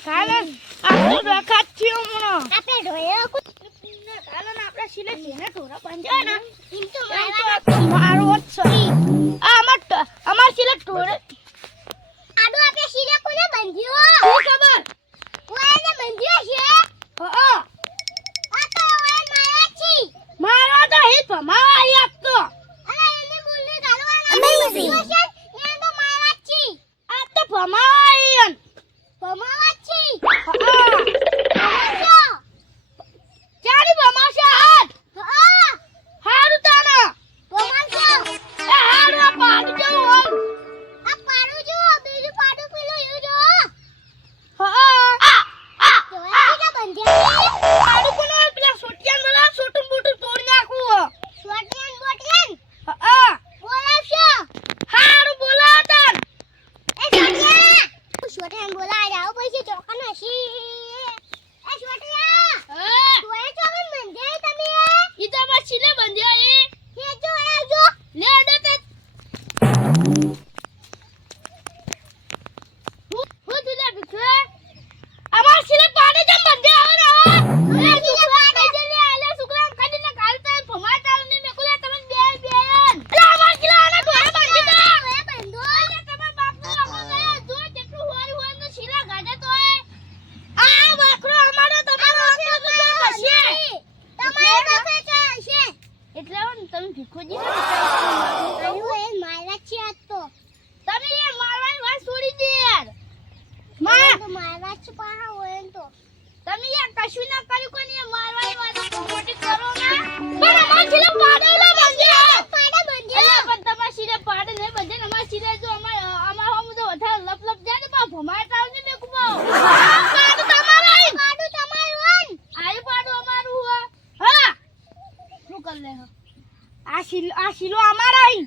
કાલે આપણો રખાત થયો મણો આપણે ઢોયો કાલે આપણે સિલે જેને ઢોરા બાંધ્યા ને એમ તો મારો જ છે આ અમાર સિલે ઢોરે આડો આપણે સિલે કોને બાંધ્યો શું ખબર કોને બાંધ્યો છે હા આ તો ઓય મારા છી મારો તો હિત ભમાવા આઈ આપતો અરે એને બોલને ગાલવાના છે એ તો મારા છી આ તો ભમાવા આઈ ભમાવા છી હા ચારી ભમાશે હાથ હા હારું તાના ભમાશે એ હારું આ પાડું જેવું હોલ આ પાડું જો બીજું પાડું પેલું યુ જો હા જોયા કે બંધ્યા પાડું કોનો પેલા સોટિયા મલા સોટું બૂટું તોડી નાખું બોટલેન હા બોલાવશો હારું બોલાવતા એ છોટિયા છોટિયા બોલાય જાવ પછી ચોકન હસી એ છોટિયા તોય ચોકન બંધ્યા તમે ઈ તો બસ સિલે બંધ્યા એ જો આવજો લે દે તે હું તુલે બિખરે અમાર સિલે પાડે જમ બંધ્યા આવે ને એ પાડે જે લે આલે સુકરામ કાઢીને કાલતા ભમાય તારને મે કોલે તમે બેન અલા અમાર કિલા આને ઘોડે બાંધી દો એ બંધો અરે તમે બાપુ આખો ગયો જો કેટલું હોય ને સિલા ગાડે તોય આ વાકરો અમારો તમારો આખો તો કશે તમારે ડોકે છે એટલે હવે તમે ભીખોજી ને આયુ એ મારા છે આ તો તમે એ મારવાની વાત છોડી દે યાર તો મારા છે પાહા હોય તો તમે યાર કશું ના કર્યું કોને એ મારવાની વાત મોટી કરો ના પણ અમાર સિલે પાડેલો બંધે પાડે બંધ્યો એટલે પણ તમાર સિલે પાડે નહીં બંધે ને અમાર સિલે જો અમાર હોમ તો વધારે લપ લપ જાય ને પા ભમાય તાવ ને મે કુબો પાડું તમારું પાડું તમારું આઈ પાડું અમારું હો હા શું કર લે આ સિલો અમારા આઈ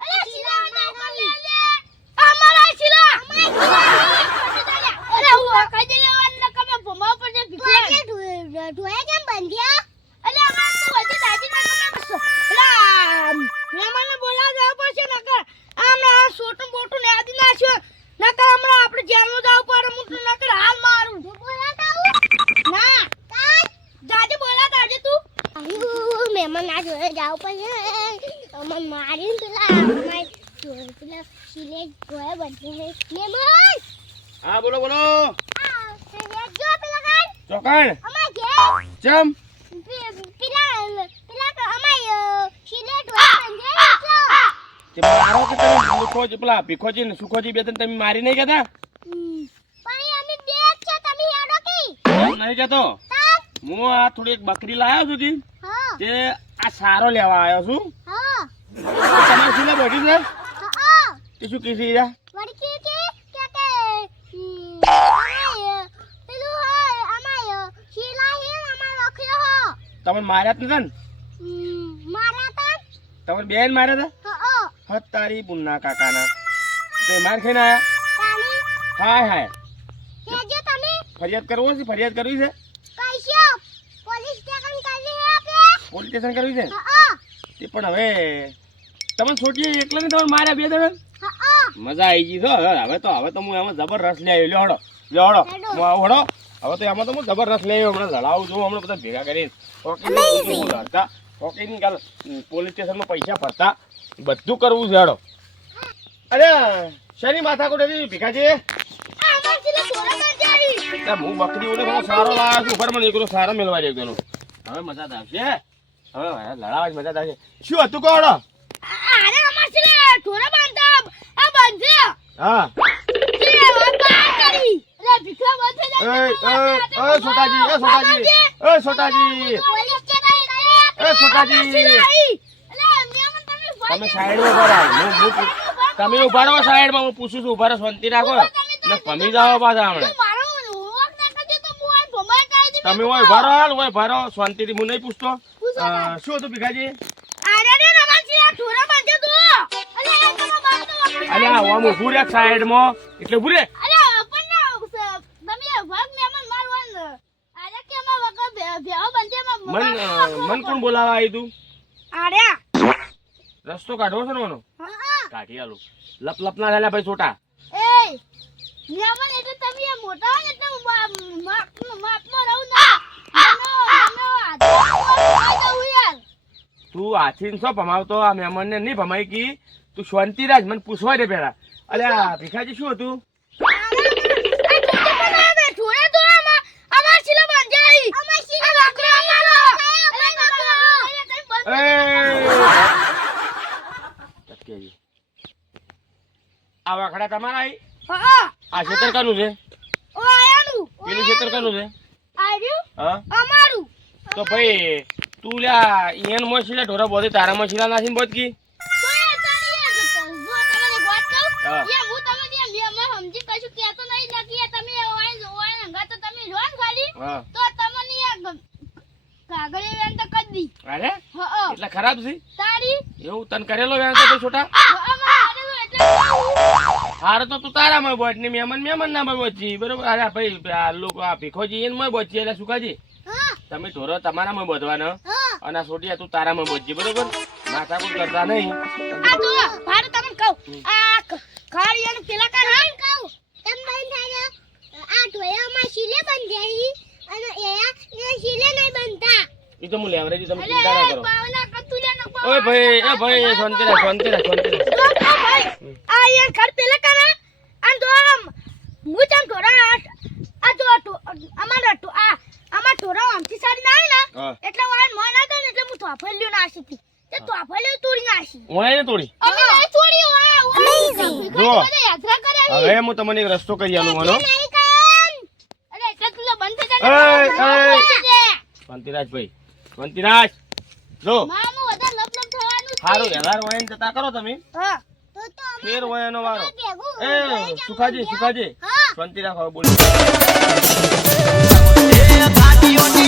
અરે સિલા ના કર લે અમારા સિલા અરે હું કઈ દે લેવાનું ન કમે ભમાવ પર જે ભીખે ઢોયા કેમ બંધ્યા અલે અમાર તો વચ્ચે દાદી ના કમે અલા મહેમાનને બોલાવ જાવ પડશે નકર આમને આ સોટું બોટું ને આદી નાખ્યો નકર હમણાં આપણે જેલમાં જાવ પડે હું નકર હાલ મારું તું બોલાતા હું ના કાલ દાદી બોલાતા આજે તું આયુ મહેમાન ના જોડે જાવ પણ અમન મારીને પેલા સિલે ઢોયા બંધ્યા મહેમાન હા બોલો બોલો જો પેલા કાન ચોકણ અમાર ઘેર ચમ પેલા અમાર સિલે ઢોયા બંધ્યા કે મારો કે તમે સુખોજી પેલા ભીખોજી ને સુખોજી બે તમે મારી નહીં કહેતા પણ અમે બે છે તમે હેડો કી નહીં કહેતો હું આ થોડી એક બકરી લાવ્યો છું જી હા તે આ સારો લેવા આવ્યો છું હા તમારી સિલે બેઠી છે હા તે શું કીધી રા વડકી કે અમાય પેલું હા અમાય શીલા હે અમાર રખ્યો હો તમે માર્યા જ નતા ને મારા તા તમે બેન માર્યા હતા હા હત તારી પુન્ના કાકાના તે માર ખાઈને આયા તાની હાય હાય કેજો તમે ફરિયાદ કરવો છે ફરિયાદ કરવી છે કઈશો પોલીસ સ્ટેશન કરી હે આપે પોલીસ સ્ટેશન કરવી છે હા તે પણ હવે તમે છોટી એકલા ને તમે માર્યા બે જણ હા મજા આવી ગઈ તો હવે તો હું એમાં જબરદસ્ત લઈ આવ્યો લ્યો હડો હું આવું હડો હવે તો એમાં તો હું જબરદસ્ત લઈ આવ્યો હમણાં લડાવું છું હમણાં બધા ભેગા કરીને લડતા હોકીની કાલ પોલીસ સ્ટેશનમાં પૈસા ભરતા બધું કરવું છે હડો અરે શેની માથાકૂટ હતી ભીખાજી અમાર સિલે ઢોરા બંધ્યા હું બકરી ઓલે હું સારો લાવ્યો છું ઉપર મને એકલો સારો મેળવા રહ્યો ગયો હવે મજા જ આવશે હવે લડાવા જ મજા જ આવશે શું હતું કહો હડો અરે અમાર સિલે ઢોરા બાંધતા આ બંધે હા કરી લે ભીખા બંધે છોટાજી પોલીસ સ્ટેશન કરી છોટાજી તમે સાઈડમાં ઉભા રહો તમે ઉભા રહો સાઈડમાં હું પૂછું છું ઉભા રહો શાંતિ રાખો ને કમી જાઓ પાછા હમણાં તમે ઓય ઉભા રહો શાંતિથી હું નહીં પૂછતો શું હતું ભીખાજી અરે આ ઓમ ઉભું રે સાઈડમાં એટલે ઉભું રે મન કોણ બોલાવા આવી તું રસ્તો કાઢવો છે ને મનો કાઢી આલું લપ લપ ના થયેલા ભાઈ છોટા નિયમન એટલે તમે આ મોટા હોય ને એટલે હું માપમાં રહું ના યાર તું હાથીને શું ભમાવતો આ મહેમાનને નહીં ભમાઈ કી તું શાંતિ રાખ મને પૂછવા દે પેલા અલ્યા ભીખાજી શું હતું આ વાખડા તમારા આ ખેતર કાનું છે પેલું ખેતર કાનું છે હા તો ભાઈ તું લ્યા ઈયન મસીલા ઢોરા બોધી તારા મસીલા નાખીને બોધ કી હા અરે એટલે ખરાબ છે એવું તને કરેલો વેણ તો છોટા હારે તો તું તારામાં બોટ ને મહેમાન ના બોચી બરોબર અરે ભાઈ આ લોકો આ ભીખોજી એને માં બોચી એટલે સુકાજી તમે ઢોરો તમારામાં બોધવાનો અને આ છોટિયા તું તારામાં બોચી બરોબર માથા કોઈ કરતા નહીં એ તો હું લેવરેજી તમે ચિંતા ના કરો ઓય ભાઈ શાંતિ રાખ હા. એટલે વાન મોન આતો ને એટલે હું તોફલ્યો નાસી હતી તે તોફલ્યો તોડી નાસી ઓય ને તોડી અમે નહીં તોડી જો. યાત્રા કરાવી હવે હું તમને એક રસ્તો કહી આલું માનો અરે એટલે તું તો બંધ થઈ જા શાંતિરાજ ભાઈ શાંતિરાજ જો મામો વધારે લપ થવાનું છે. સારું વ્યવહાર હોય ને જતા કરો તમે હા ફેર હોય એનો વારો સુખાજી શાંતિ રાખો બોલો ભાટીઓ